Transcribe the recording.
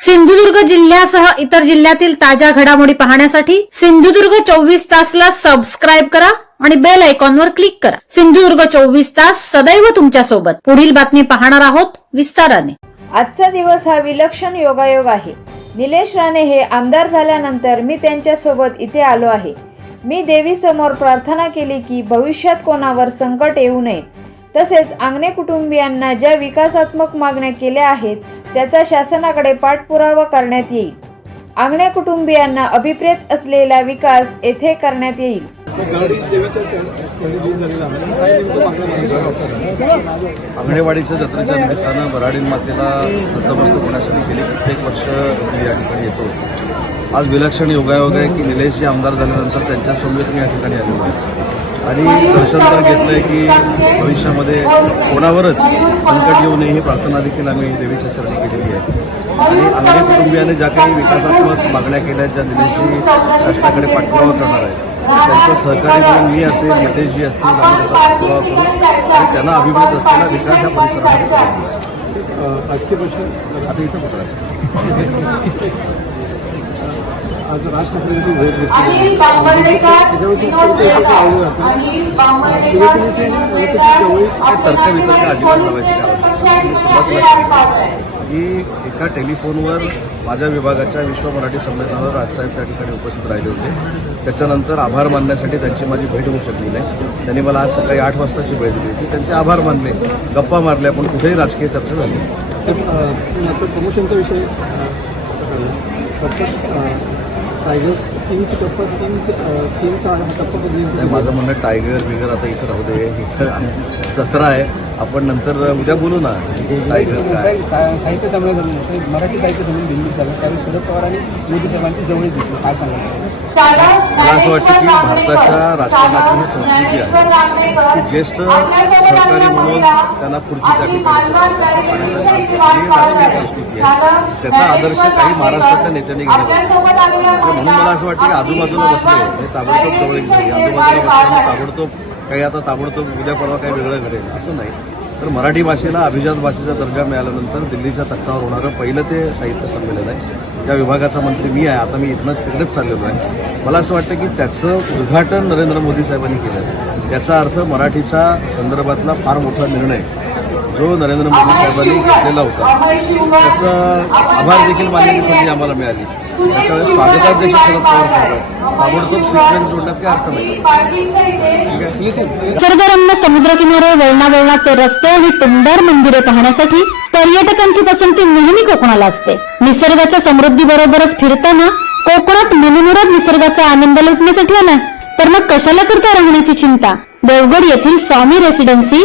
सिंधुदुर्ग जिल्ह्यासह इतर जिल्ह्यातील ताज्या घडामोडी पाहण्यासाठी सिंधुदुर्ग चोवीस तासला सबस्क्राईब करा आणि बेल आयकॉनवर क्लिक करा. सिंधुदुर्ग चोवीस तास सदैव तुमच्यासोबत पुढील बातमी पाहणार आहोत विस्ताराने. आजचा दिवस हा विलक्षण योगायोग आहे. निलेश राणे हे आमदार झाल्यानंतर मी त्यांच्यासोबत इथे आलो आहे. मी देवीसमोर प्रार्थना केली की भविष्यात कोणावर संकट येऊ नये. तसेच आंगणे कुटुंबियांना ज्या विकासात्मक मागण्या केल्या आहेत त्याचा शासनाकडे पाठपुरावा करण्यात येईल. आंगण्या कुटुंबियांना अभिप्रेत असलेला विकास येथे करण्यात येईल. आंगणेवाडीच्या जत्रेच्या निमित्तानं बराडी मातेला बंदोबस्त होण्यासाठी गेली. प्रत्येक वर्ष या ठिकाणी येतो. आज विलक्षण योगायोग आहे की निलेशजी आमदार झाल्यानंतर त्यांच्या समवेत मी या ठिकाणी आलेलो आहे. आणि दर्शन तर घेतलं आहे की भविष्यामध्ये कोणावरच संकट येऊ नये ही प्रार्थना देखील आम्ही देवीच्या चरणी केलेली आहे. आणि आंगणे कुटुंबियाने ज्या काही विकासात्मक मागण्या केल्या आहेत ज्या निलेशजी शासनाकडे पाठपुरावा करणार आहेत त्यांचं सहकार्य म्हणून मी असेल नितेशजी असतील आम्ही त्याचा पाठपुरावा करू आणि त्यांना अभिप्रेत असलेला विकास या परिसरामध्ये. राजकीय प्रश्न? आता इथं पत्राचं आज राज ठाकरेंची भेट घेतली. मी एका टेलिफोनवर माझ्या विभागाच्या विश्व मराठी संमेलनावर राजसाहेब त्या ठिकाणी उपस्थित राहिले होते. त्याच्यानंतर आभार मानण्यासाठी त्यांची माझी भेट होऊ शकली नाही. त्यांनी मला आज सकाळी आठ वाजताची भेट दिली होती. त्यांचे आभार मानले. गप्पा मारल्या पण कुठेही राजकीय चर्चा झाली प्रमोशनचा विषय टायगर किंगची टप्पा किंग किंगचा हा कप्पा नाही, माझं म्हणणं टायगर बिगर आता इथं राहू दे हिचं जत्रा आहे. आपण नंतर उद्या बोलू ना. साहित्य संमेलन मराठी साहित्य संमेलन दिल्लीत झालं. त्यावेळी शरद पवार आणि मोदी साहेबांची जवळीक दिसली काय सांगा मला असं वाटतं की भारताच्या राजकारणाची ही संस्कृती आहे की ज्येष्ठ सहकारी म्हणून त्यांना खुर्ची त्या ठिकाणी. ही राजकीय संस्कृती आहे. त्याचा आदर्श काही महाराष्ट्रातल्या नेत्यांनी घेतला म्हणून मला असं वाटतं की आजूबाजूला बसले हे ताबडतोब जवळ आजूबाजूला बसले ताबडतोब काही आता ताबडतोब उद्या परवा काही वेगळं घडेल असं नाही. तर मराठी भाषेला अभिजात भाषेचा दर्जा मिळाल्यानंतर दिल्लीच्या तख्तावर होणारं पहिलं ते साहित्य संमेलन आहे. त्या विभागाचा मंत्री मी आहे आता मी इथनं तिकडेच चाललेलो आहे. मला असं वाटतं की त्याचं उद्घाटन नरेंद्र मोदी साहेबांनी केलं. याचा अर्थ मराठीच्या संदर्भातला फार मोठा निर्णय जो नरेंद्र मोदी साहेबांनी घेतलेला होता त्याचा आभार देखील मानण्याची संधी आम्हाला मिळाली. त्याच्यावेळेस स्वागताध्यक्ष शरद पवार साहेब ताबडतोब सिक्वेन्स जोडण्यात काही अर्थ नाही. निसर्गरम्य समुद्रकिनारे वळणावळणाचे रस्ते आणि टुमदार मंदिरे पाहण्यासाठी पर्यटकांची पसंती नेहमी कोकणाला असते. निसर्गाच्या समृद्धी बरोबरच फिरताना कोकणात मनमुराद निसर्गाचा आनंद लुटण्यासाठी आला तर मग कशाला करता राहण्याची चिंता? देवगड येथील Swami residency